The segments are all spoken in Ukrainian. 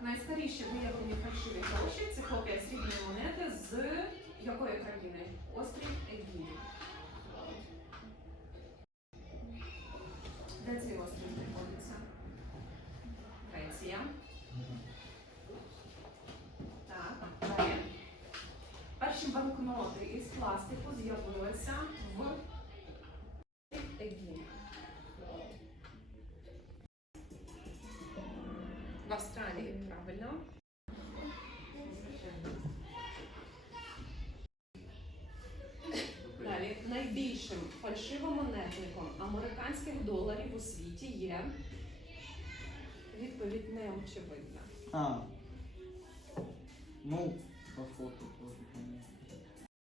найстаріші виявлені фальшиві гроші це копія срібної монети з якої країни? Острів Егії. Австралії, правильно. Далі найбільшим фальшивомонетником американських доларів у світі є. Відповідь неочевидна. А. Ну, по фото.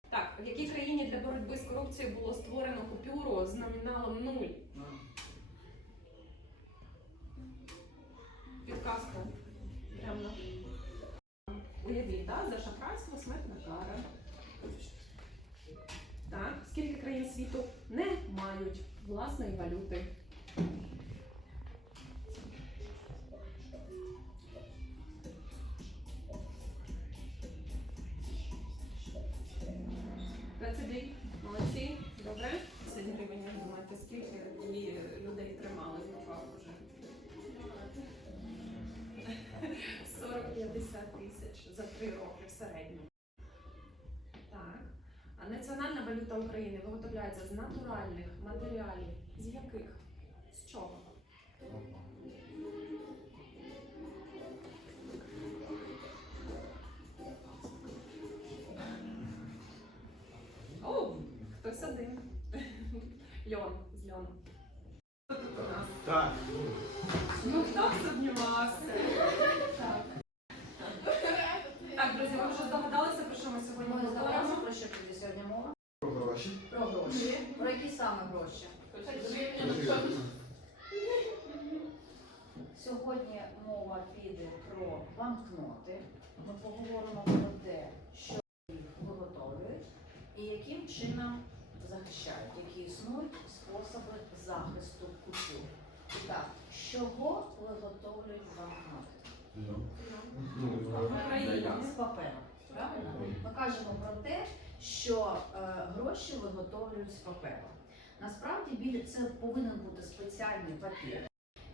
Так, в якій країні для боротьби з корупцією було створено купюру з номіналом 0? А. Уявіть, да? за шахрайство смертна кара. Так, скільки країн світу не мають власної валюти? Валюта України виготовляється з натуральних матеріалів. Паперу. Правильно? Ми кажемо про те, що е, гроші виготовлюють з паперу. Насправді це повинен бути спеціальний папір,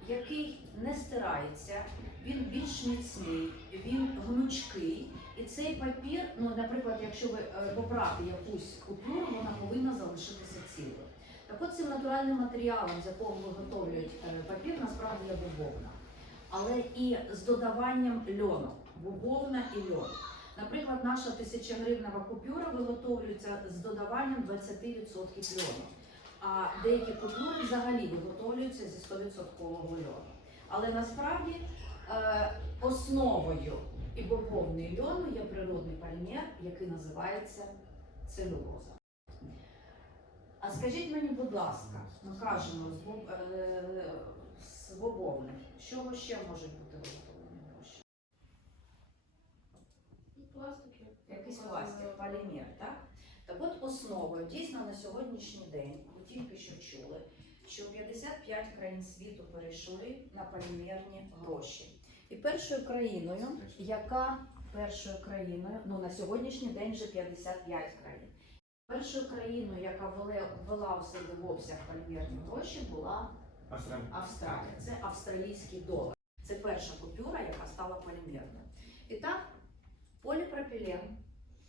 який не стирається, він більш міцний, він гнучкий. І цей папір, ну, наприклад, якщо ви е, попрати якусь купюру, вона повинна залишитися цілою. Так от цим натуральним матеріалом, з якого виготовлюють е, папір, насправді є бавовна. Але і з додаванням льону, бавовна і льон. Наприклад, наша тисячогривнева купюра виготовлюється з додаванням 20% льону. А деякі купюри взагалі виготовлюються зі 100% льону. Але насправді е, основою і бавовни льону є природний полімер, який називається целюлоза. А скажіть мені, будь ласка, ми кажемо з, боб- е, з ще можуть бути виготовлені гроші? Пластики. Якийсь пластик, полімер, так? Так от основою дійсно на сьогоднішній день, ви тільки що чули, що 55 країн світу перейшли на полімерні гроші. І першою країною, яка першою країною, ну на сьогоднішній день вже 55 країн. Першою країною, яка ввела, ввела у себе в обсяг полімерні гроші, була Австралія. Це австралійський долар. Це перша купюра, яка стала полімерною. І так, поліпропілен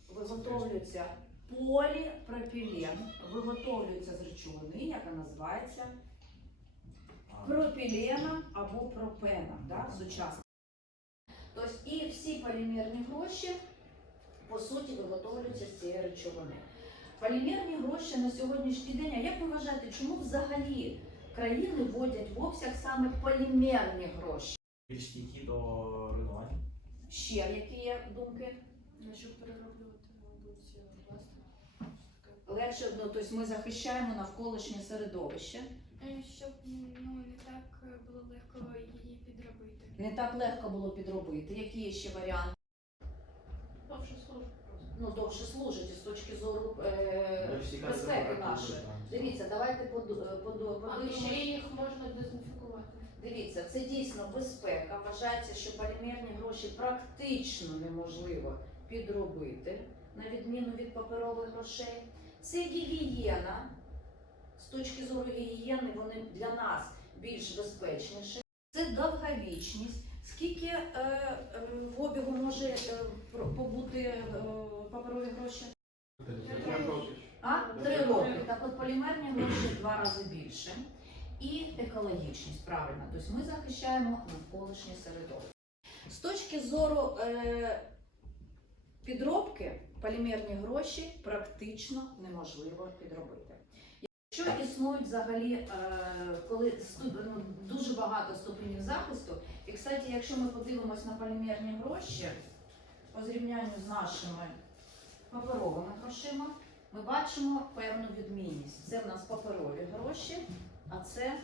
виготовлюється поліпропілен виготовлюється з речовини, яка називається пропіленом або пропеном, да, сучасно. Тобто і всі полімерні гроші, по суті, виготовлюються з цієї речовини. Полімерні гроші на сьогоднішній день, а як ви вважаєте, чому взагалі країни вводять в обсяг саме полімерні гроші? більш до. Ще які є думки? Ну, щоб перероблювати, мабуть, пластик. Легше, ну, тобто ми захищаємо навколишнє середовище. Е, Щоб ну, не так е, було легко її підробити. Не так легко було підробити. Які є ще варіанти? Довше службу просто. Ну, довше служить і з точки зору е, Верифікація безпеки нашої. так. Дивіться, давайте поду- е, поду- А подивимося. ще їх можна дезінфікувати. Дивіться, це дійсно безпека. Вважається, що полімерні гроші практично неможливо підробити, на відміну від паперових грошей. Це гігієна. З точки зору гігієни вони для нас більш безпечніші. Це довговічність. Скільки е, е, в обігу може е, про- побути е, паперові гроші? А? Три роки. Так от полімерні гроші в два рази більше. І екологічність, правильно. Тобто ми захищаємо навколишнє середовище. З точки зору е, підробки, полімерні гроші практично неможливо підробити. Якщо існують взагалі, е, коли ступ- ну, дуже багато ступенів захисту, і кстати, якщо ми подивимось на полімерні гроші по зрівнянню з нашими паперовими грошима, ми бачимо певну відмінність. Це в нас паперові гроші, а це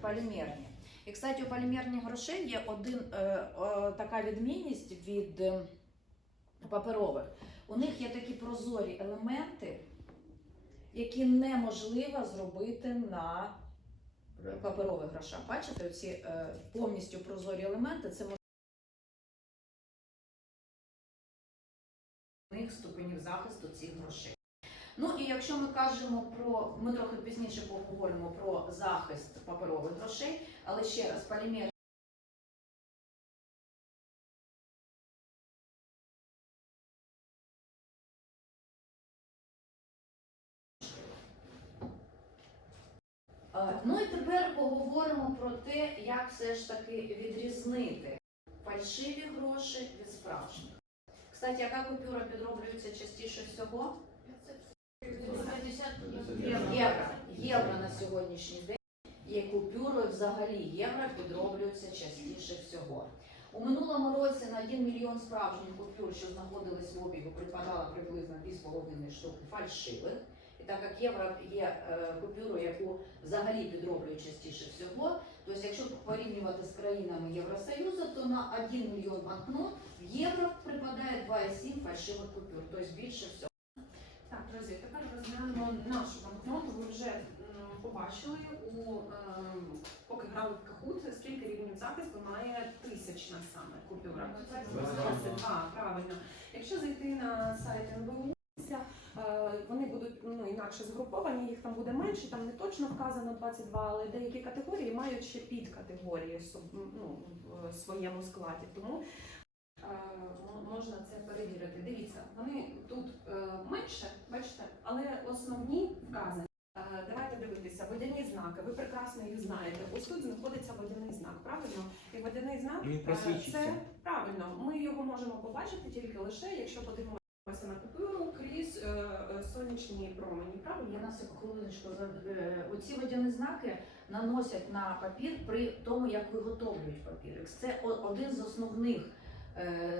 полімерні. І, кстати, у полімерних грошей є один, е, е, така відмінність від е, паперових. У них є такі прозорі елементи, які неможливо зробити на паперових грошах. Бачите, ці е, повністю прозорі елементи це них ступенів захисту цих грошей. Ну і якщо ми кажемо про, ми трохи пізніше поговоримо про захист паперових грошей, але ще раз полімер. Ну і тепер поговоримо про те, як все ж таки відрізнити фальшиві гроші від справжніх. Кстати, яка купюра підроблюється частіше всього? Євро. На сьогоднішній день є купюрою взагалі євро підроблюється частіше всього. У минулому році на 1 мільйон справжніх купюр, що знаходились в обігу, припадало приблизно 2,5 штуки фальшивих. І так як євро є е, купюрою, яку взагалі підроблюють частіше всього, тобто якщо порівнювати з країнами Євросоюзу, то на 1 мільйон банкнот в євро припадає 2,7 фальшивих купюр, тобто більше всього. Друзі, тепер розглянемо нашу банкноту. Ви вже побачили у ем, поки грали в кахут, скільки рівнів захисту має тисячна саме купюра. 22, правильно. Якщо зайти на сайт НБУ, е, вони будуть ну, інакше згруповані, їх там буде менше, там не точно вказано 22, але деякі категорії мають ще підкатегорії ну, в своєму складі. Тому можна це перевірити. Дивіться, вони тут е, менше, бачите, але основні вказані. Е, Давайте дивитися, водяні знаки. Ви прекрасно їх знаєте. Ось тут знаходиться водяний знак, правильно? І водяний знак е, це правильно. Ми його можемо побачити тільки лише, якщо подивимося на купюру крізь е, е, сонячні промені. Я Правильно? на секундочку. за- е, Оці водяні знаки наносять на папір при тому, як виготовлюють папір. Це один з основних е,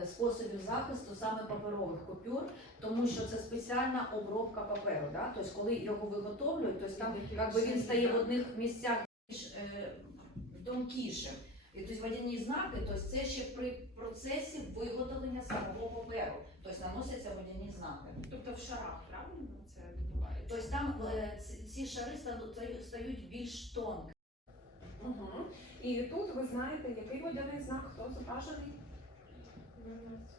способів захисту саме паперових купюр, тому що це спеціальна обробка паперу. Да? Тобто, коли його виготовлюють, тобто там якби він стає в одних місцях більш е. І тобто водяні знаки, тобто це ще при процесі виготовлення самого паперу. Тобто наносяться водяні знаки. Тобто в шарах, правильно це відбувається? Тобто там е, ці- шари стають більш тонкі. Угу. І тут ви знаєте, який водяний знак, хто зображений?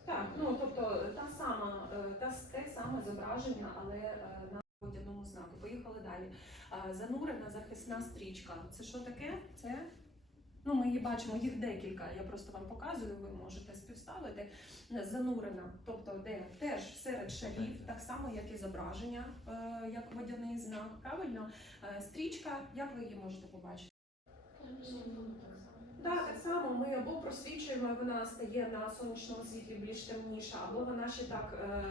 Так, ну тобто та сама, е, та те саме зображення, але е, на водяному знаку. Поїхали далі. Е, Занурена захисна стрічка. Це що таке? Це ну ми її бачимо, їх декілька. Я просто вам показую, ви можете співставити. Занурена, тобто де теж серед шарів, так само як і зображення, як водяний знак. Правильно? Стрічка, як ви її можете побачити? Так, так само ми або просвічуємо, і вона стає на сонячному світлі більш темніша, або вона ще так е,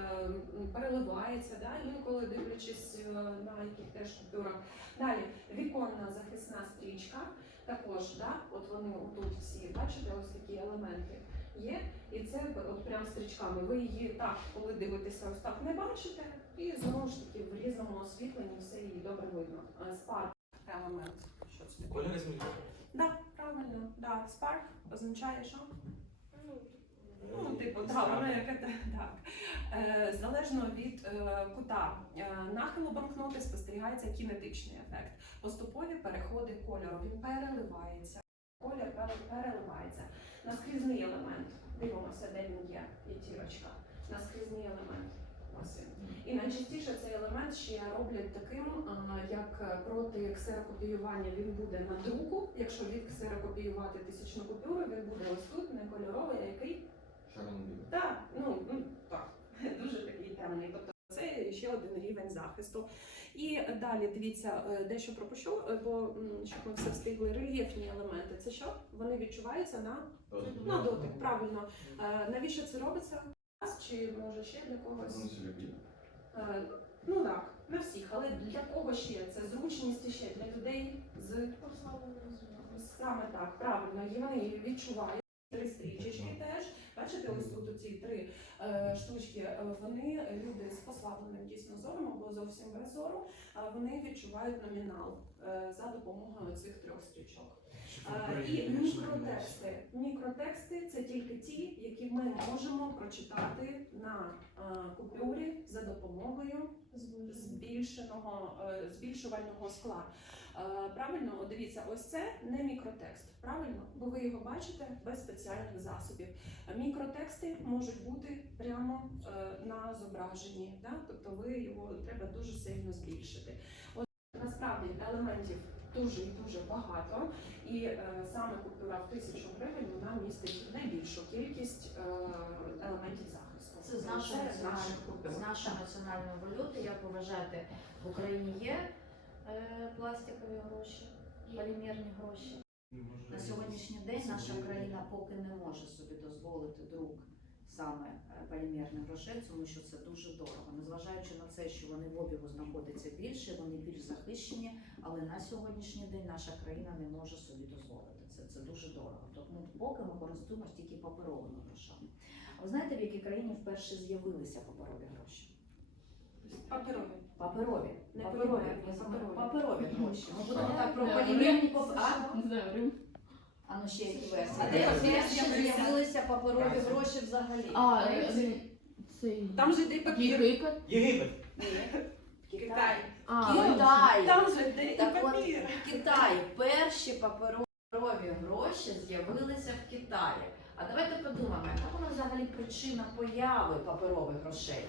переливається, да? інколи дивлячись е, на яких теж купюрах. Далі віконна захисна стрічка, також, да? от вони тут всі, бачите, ось такі елементи є. І це от прям стрічками. Ви її так, коли дивитеся, ось так не бачите, і знову ж таки в різному освітленні все її добре видно. Спарк елемент. Що це таке? Кольори змінюють. Да, правильно. Да, spark означає що? Ну, типу, так, воно яке так. Залежно від е, кута е, нахилу банкноти спостерігається кінетичний ефект. Поступові переходи кольору. Він переливається. колір пере- переливається. Наскрізний елемент. Дивимося, де він є, п'ятірочка. Наскрізний елемент. І найчастіше цей елемент ще роблять таким, як проти ксерокопіювання він буде на друку. Якщо від ксерокопіювати тисячну купюру, він буде ось тут, не кольоровий, а який Чорно-білий. так, ну ну, так, дуже такий темний. Тобто це ще один рівень захисту. І далі дивіться, е, дещо пропущу, е, бо щоб ми все встигли. Рельєфні елементи. Це що? Вони відчуваються на, на дотик. Правильно. Е, Навіщо це робиться? Раз Чи може ще для когось? Ну. Е, Ну так, на всіх, але для кого ще? Це зручність ще для людей з Саме так, правильно, і вони відчувають три стрічечки теж. Бачите, ось тут ці три е, штучки. е, Вони люди з послабленим дійсно зором або зовсім без зору. Вони відчувають номінал е, за допомогою цих трьох стрічок. І мікротексти. Мікротексти це тільки ті, які ми можемо прочитати на купюрі за допомогою збільшеного е, збільшувального скла. Е, Правильно, дивіться, ось це не мікротекст. Правильно, бо ви його бачите без спеціальних засобів. Мікротексти можуть бути прямо е, на зображенні, да? тобто ви його треба дуже сильно збільшити. От насправді елементів дуже і дуже багато, і е, саме купюра в тисячу гривень вона містить найбільшу кількість е, елементів захисту. Це з нашої національної з нашої національної валюти. Як ви вважаєте, в Україні є е, пластикові гроші, полімерні гроші? На сьогоднішній день наша країна поки не може собі дозволити друк саме е, полімерних грошей, тому що це дуже дорого. Незважаючи на це, що вони в обігу знаходяться більше, вони більш захищені, але на сьогоднішній день наша країна не може собі дозволити це. Це дуже дорого. Тому поки ми користуємося тільки паперовими грошами. А ви знаєте, в якій країні вперше з'явилися паперові гроші? Паперові. Паперові, Не паперові, паперові. паперові гроші. Ми будемо так про полімерні пап- А? А ну ще які А версії. де Де вони перші з'явилися? паперові гроші взагалі? А, е, цей... Там же йде папір. Єгипет. Єгипет. Китай. А, Китай. Там же йде і Так от, папір. Китай. Перші паперові гроші з'явилися в Китаї. А давайте подумаємо, яка вона взагалі причина появи паперових грошей?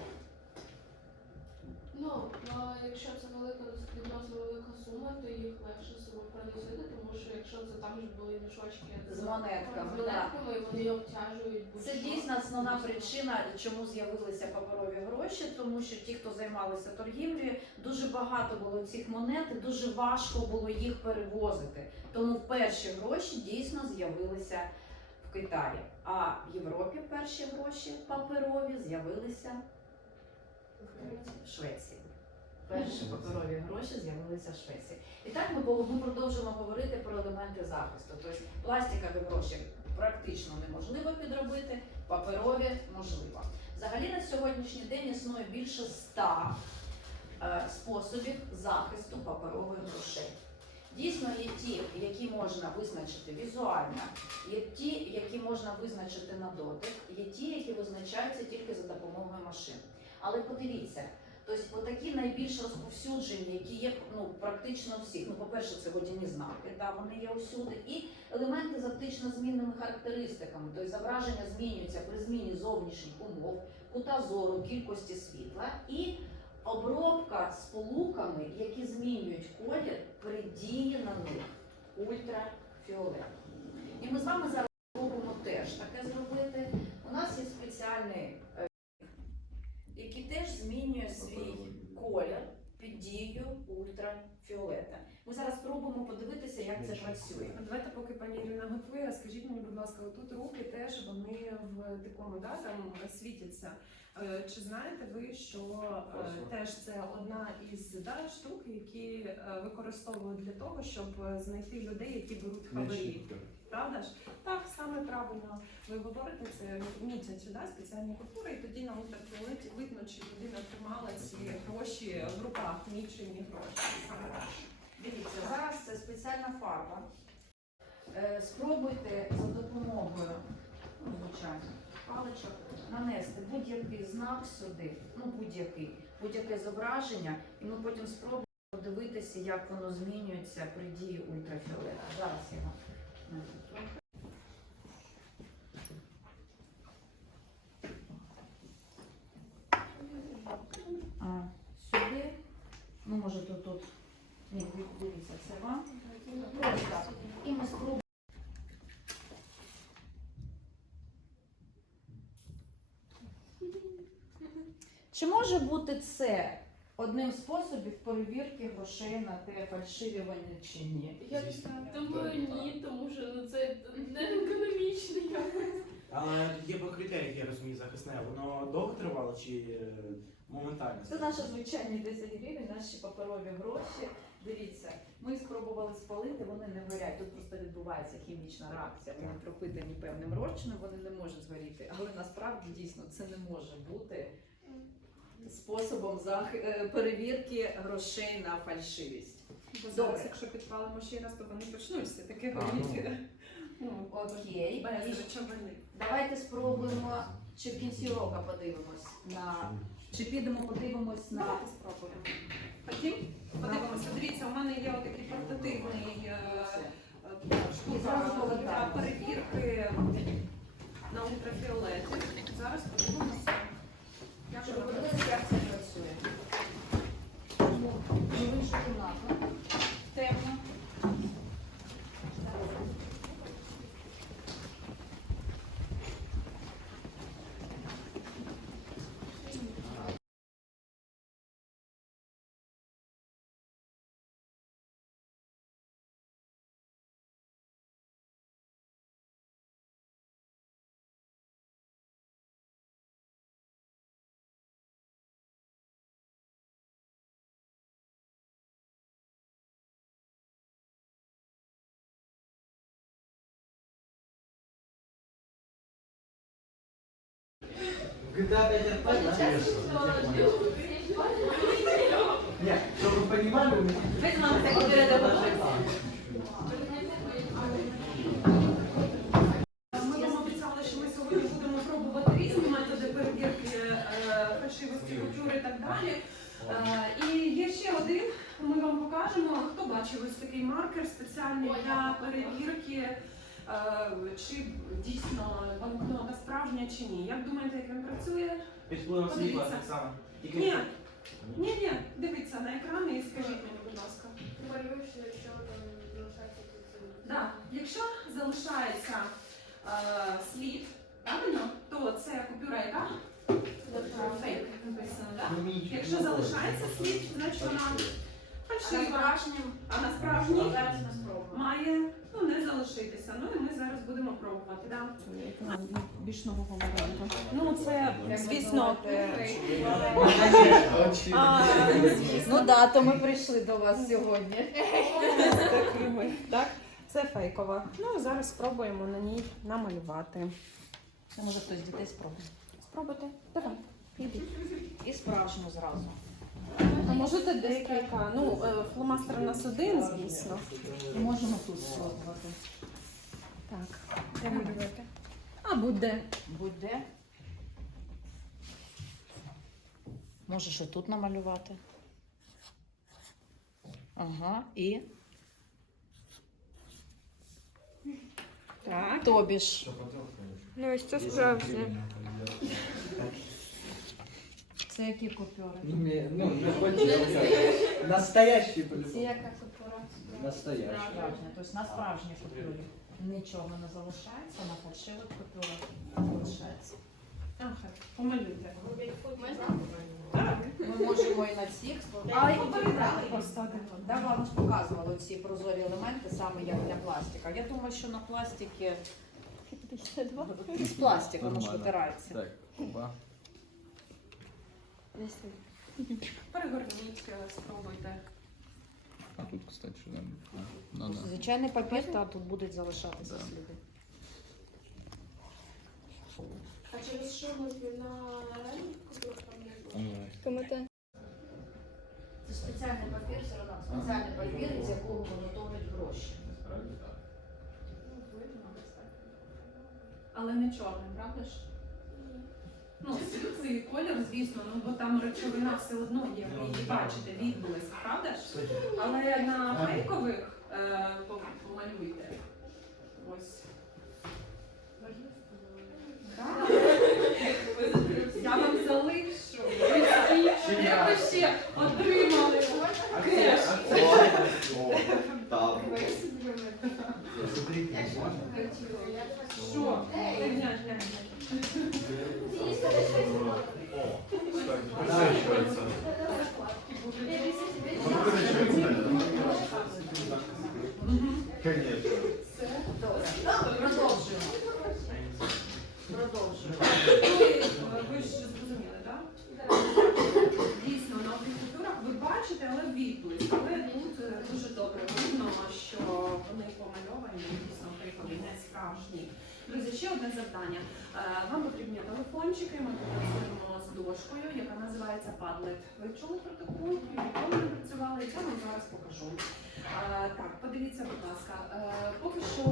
Ну, а якщо це велика відносно велика сума, то їх легше собою приносити, тому що якщо це там ж були мішочки З монетками, з монетками, і вони обтяжують Це дійсно основна причина, чому з'явилися паперові гроші, тому що ті, хто займалися торгівлею, дуже багато було цих монет, і дуже важко було їх перевозити. Тому перші гроші дійсно з'явилися в Китаї. А в Європі перші гроші паперові з'явилися в Швеції. Перші паперові гроші з'явилися в Швеції. І так ми ми продовжимо говорити про елементи захисту. Тобто пластикові гроші практично неможливо підробити, паперові можливо. Взагалі на сьогоднішній день існує більше ста е, способів захисту паперових грошей. Дійсно, є ті, які можна визначити візуально, є ті, які можна визначити на дотик, є ті, які визначаються тільки за допомогою машин. Але подивіться, тобто такі найбільш розповсюджені, які є ну, практично всіх. Ну, по-перше, це водяні знаки, да, вони є усюди, і елементи з оптично змінними характеристиками, тобто зображення змінюється при зміні зовнішніх умов, кута зору, кількості світла і обробка сполуками, які змінюють колір при дії на них ультрафіолет. І ми з вами зараз спробуємо теж таке зробити. У нас є спеціальний е, який теж змінює свій колір під дією ультрафіолета. Ми зараз спробуємо подивитися, як це працює. Давайте, поки пані Ірина готує, скажіть мені, будь ласка, отут руки теж вони в такому да, там світяться. Е, Чи знаєте ви, що е, теж це одна із да, штук, які е, використовують для того, щоб знайти людей, які беруть хабарі? Правда ж? Так, саме правильно ви говорите, це мітять сюди спеціальні купюри, і тоді на ультрафіолеті видно, чи людина тримала ці гроші в руках, мічені гроші. Дивіться, зараз це спеціальна фарба. Е, Спробуйте за допомогою, ну, звичайно, паличок нанести будь-який знак сюди, ну будь-який, будь-яке зображення, і ми потім спробуємо подивитися, як воно змінюється при дії ультрафіолету. Зараз я вам А, сюди. Ну, може, тут, тут. Ні, дивіться, це вам. І ми спробуємо. Чи може бути це одним з способів перевірки грошей на те, фальшиві вони чи ні? Я думаю, ні, тому що ну, це не економічно якось. Але є по критеріях, я розумію, захисне. Воно довго тривало чи е, моментально? Це наші звичайні 10 гривень, наші паперові гроші. Дивіться, ми спробували спалити, вони не горять. Тут просто відбувається хімічна реакція. Вони пропитані певним розчином, вони не можуть згоріти. Але насправді дійсно це не може бути способом зах... е, перевірки грошей на фальшивість. Бо зараз, якщо підпалимо ще раз, то вони почнуть все таки А, горіти. Ну, Окей. І речовини. давайте спробуємо, чи в кінці року подивимось на чи підемо подивимось на спробуємо. Потім подивимося. Дивіться, у мене є отакий портативний е, е, штука для перевірки на ультрафіолеті. Зараз подивимося. Як це працює. Темно. GTA 5 это Нет, чтобы вы понимали, у меня... Ви з нами так передавали. Ми вам обіцяли, що ми сьогодні будемо пробувати різні методи перевірки е, фальшивості купюр і так далі. Е, І є ще один. Ми вам покажемо. Хто бачив ось такий маркер спеціальний для перевірки, е, чи дійсно банкнота справжня чи ні. Як думаєте, як він працює? Під впливом світла Подивіться. так само. Тільки Ні, ні, ні. Дивіться на екран і скажіть мені, будь ласка. Малюєш, якщо там залишається тут це. Да. Якщо залишається е, слід, правильно, то це купюра яка? Фейк написано? Вы мне ничего Якщо не залишається слід, значить вона А фальшива, справжнім а на справжній зараз ми спробуємо. має ну, не залишитися. Ну і ми зараз будемо пробувати. Да? Більш нового варіанту. Ну це, звісно, а, Ну да, то ми прийшли до вас сьогодні. Так? Це фейкова. Ну зараз спробуємо на ній намалювати. Це може хтось з дітей спробує. Спробуйте. Давай. Ідіть. І справжню зразу. А можете декілька. Ну, е, фломастер у нас один, звісно. Можемо тут спробувати. Так, де малювати? А буде. Будь-де. Можеш і тут намалювати. Ага, і. Так. Тобі ж. Ну, ось це справжнє. Це які купюри? Ну, мне- ну, не хватило. Настоящий Це по-любому. яка купюра? Настоящий. Справжня. Тобто на справжній купюрі нічого не залишається, на фальшивих купюрах залишається. Ага, помалюйте. Так, ми можемо і на цих А і попередали просто один. Да, вам ж показували ці прозорі елементи, саме як для пластика. Я думаю, що на пластикі з пластику воно ж Нормально. витирається. Так, оба. Перегорніть, спробуйте. А тут, кстати, что там? Ну да. Звичайний папір, та тут будуть залишатися Да. сліди. А через що ми на не було? Це спеціальний папір, все одно спеціальний папір, з якого виготовлюють гроші. Ну. Але не чорний, правда ж? Ну, світлий колір, звісно, ну бо там речовина все одно є, ви її бачите, відбулася, правда ж? Але на фейкових е, помалюйте. Ось. Так. Я вам залишу. Ви ще отримали. Кеш. Так. Що? Глянь, глянь. Добре. Продовжуємо. Продовжуємо. Ви, ви ж зрозуміли, так? Дійсно, на обох ви бачите, але відблиск. Але тут е, дуже добре видно, що вони помальовані, дійсно приклади не справжні. Друзі, ще одне завдання. Е, Вам потрібні телефончики, ми працюємо з дошкою, яка називається Padlet. Ви чули про таку? Ніколи не працювали, я вам зараз покажу. Так, подивіться, будь ласка. Е, Поки що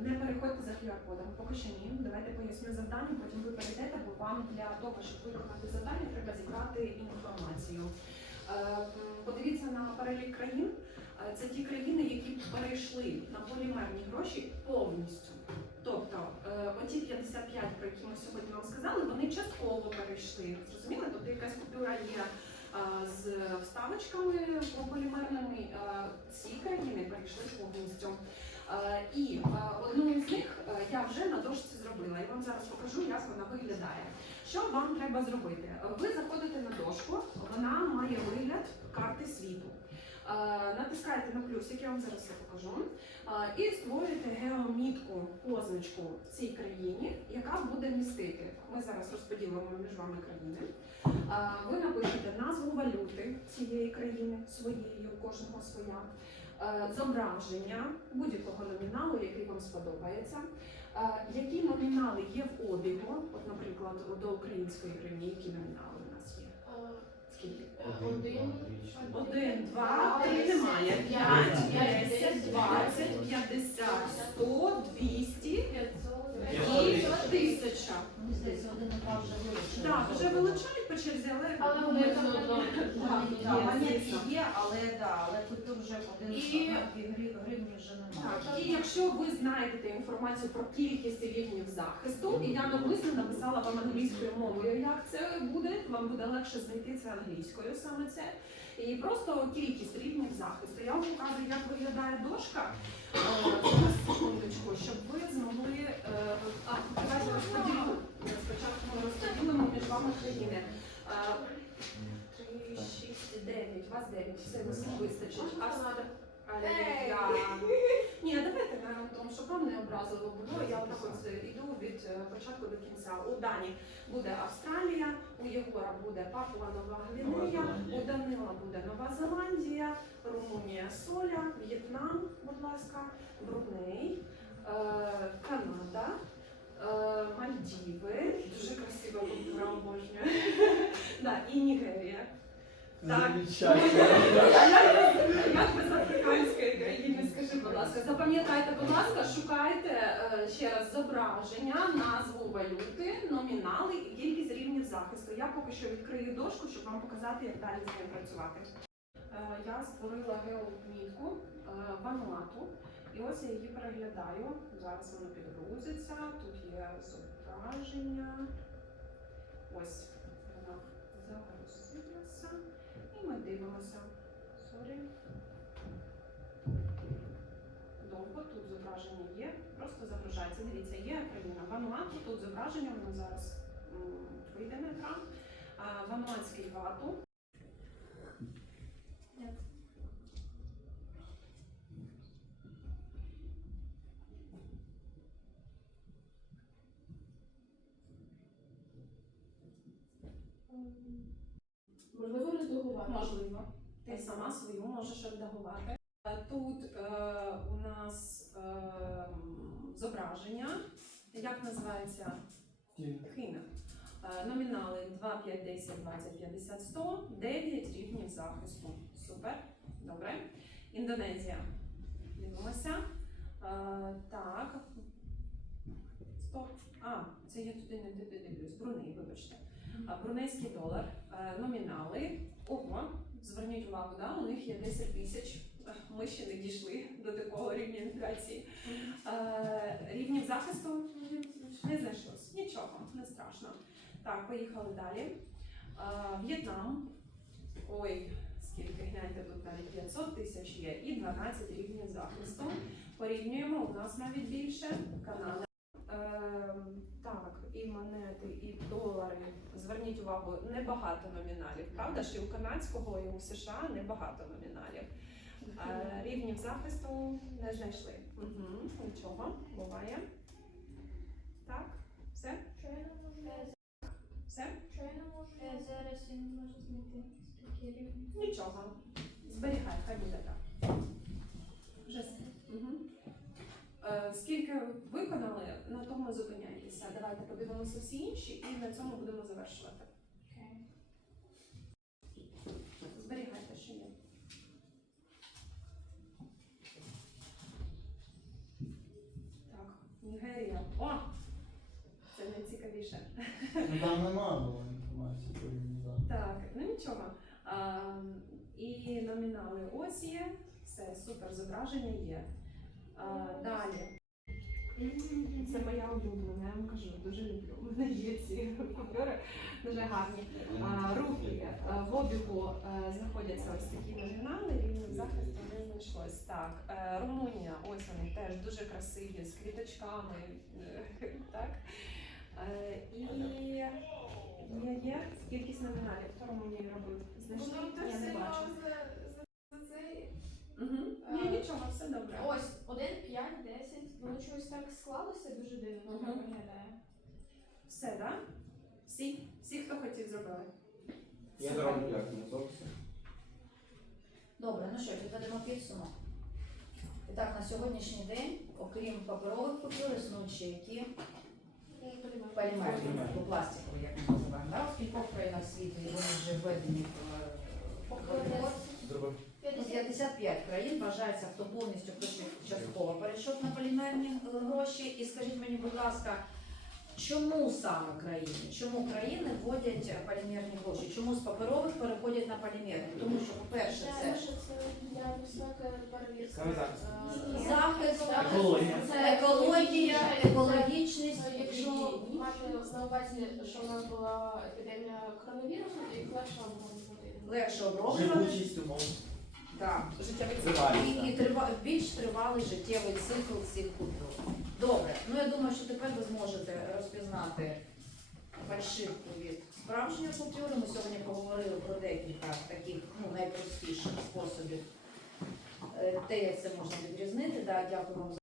не переходьте за QR-кодом, поки що ні. Давайте поясню завдання, потім ви перейдете, бо вам для того, щоб виконати завдання, треба зібрати інформацію. Е, Подивіться на перелік країн. Е, Це ті країни, які перейшли на полімерні гроші повністю. Тобто, оті 55, про які ми сьогодні вам сказали, вони частково перейшли. Зрозуміли? Тобто якась купюра є з вставочками полімерними. Е, Ці країни перейшли повністю. Е, І е, одну із них е, я вже на дошці зробила. Я вам зараз покажу, як вона виглядає. Що вам треба зробити? Е, Ви заходите на дошку, вона має вигляд карти світу. Е, Натискаєте на плюсик, я вам зараз все покажу. Е, І створюєте геомітку, позначку в цій країні, яка буде містити. Ми зараз розподілимо між вами країни. Е, Ви напишете назву валюти цієї країни своєї, у кожного своя, е, зображення будь-якого номіналу, який вам сподобається. Е, Які номінали є в обігу? От, наприклад, до української гривні, які номінали у нас є? Скільки? Один. Один, два, три немає. П'ять, десять, двадцять, п'ятдесят, сто, двісті і тисяча. Здається, один два вже вилучили. Так, вже вилучають по черзі, але Але вони все одно. Так, Є, так, монетки є, але да, але культур вже один І- гривні вже немає. Так, і якщо ви знаєте інформацію про кількість рівнів захисту, і я навмисно написала вам англійською мовою, як це буде, вам буде легше знайти це англійською саме це. І просто кількість рівнів захисту. Я вам показую, як виглядає дошка. Е, Зараз секундочку, щоб ви змогли. е, А, давайте розподілимо. Спочатку ми розподілимо між вами країни. Е, Три, шість, Дев'ять. Все усім вистачить. А с- Але я... Ні, давайте на тому, щоб вам не образливо було. Я так от іду від початку до кінця. У Дані буде Австралія, у Єгора буде Папуа Нова Гвінея, у Данила буде Нова Зеландія, Румунія, Соля, В'єтнам, будь ласка, Бруней, е, Канада. Мальдіви, дуже красива культура обожнюю. Да, і Нігерія. Так. А як без- як без африканської країни, скажи, будь ласка, запам'ятайте, будь ласка, шукайте е, ще раз зображення, назву валюти, номінали і кількість рівнів захисту. Я поки що відкрию дошку, щоб вам показати, як далі з ним працювати. Е, Я створила геомітку е, Вануату, і ось я її переглядаю. Зараз воно підгрузиться. Тут є зображення. Ось І ми дивимося. Sorry. Довго тут зображення є. Просто загружається. Дивіться, є країна Вануату, тут зображення, воно зараз вийде на екран. Вануатський вату. Можливо. Ти сама свою можеш редагувати. Е, Тут е, у нас е, зображення. Як називається? Хина. Е, Номінали 2, 5, 10, 20, 50, 100, 9 рівнів захисту. Супер. Добре. Індонезія. Дивимося. Е, Так. Стоп. А, це я туди не дивлюсь. Бруней, вибачте. Брунейський долар. Е, Номінали. Ого, зверніть увагу, да? у них є 10 тисяч. Ми ще не дійшли до такого рівня інфляції. Е, Рівнів захисту не знайшлось. Нічого, не страшно. Так, поїхали далі. Е, В'єтнам. Ой, скільки гляньте, тут навіть 500 тисяч є і 12 рівнів захисту. Порівнюємо, у нас навіть більше. Канада. Ем, так, і монети, і долари. Зверніть увагу, небагато номіналів. Правда ж і у канадського, і у США небагато номіналів. Е, рівнів захисту не знайшли. Угу, нічого, буває. Так, все, Що я не можу? все, Що я не можу? Зараз я не можу знайти нічого. Зберігай, хай буде так. Скільки виконали, на тому зупиняйтеся. Давайте подивимося всі інші і на цьому будемо завершувати. Зберігайте, що є. Так, Нігерія. О! Це найцікавіше. Ну там нема було інформації про організацію. Так, ну нічого. А, і номінали ось є. Все, супер, зображення є. А, далі. Це моя улюблена, я вам кажу, дуже люблю. У мене є ці купюри, дуже гарні. А, руки в обігу знаходяться ось такі номінали, рівень захисту не знайшлось. Так, е, Румунія, ось вони теж дуже красиві, з квіточками. е, Так. Е, І є, є кількість номіналів. Хто Румунії робив? Знайшли? Я не бачу. Угу. Ні, нічого, все добре. Ось, 1, 5, 10. Воно чогось так склалося дуже дивно Мгм. виглядає. Все, так? Да? Всі? Всі, хто хотів, зробили. Я зроблю як не зовсім. Добре, ну що, підведемо підсумок. І так, на сьогоднішній день, окрім паперових купюр, існують ще які полімерні, Полімерні. або пластикові, як ми називаємо. Да? В кількох країнах світу і вони вже введені в е. Зробив. Ну, 55 країн вважається, хто повністю хто частково перейшов на полімерні е, гроші. І скажіть мені, будь ласка, чому саме країни? Чому країни вводять е, полімерні гроші? Чому з паперових переходять на полімерні? Тому що, по-перше, це. Саме захист. Е, Екологія. Це екологія, екологічність. Е, Якщо мати на увазі, що в нас була епідемія коронавірусу, то їх легше обговорювати. легше оброблювати. Так. Життєвий. І, і трива, більш тривалий життєвий цикл цих культур. Добре, ну я думаю, що тепер ви зможете розпізнати фальшивку від справжньої культури. Ми сьогодні поговорили про декілька таких ну, найпростіших способів, е, те, як це можна відрізнити. Да, дякую вам за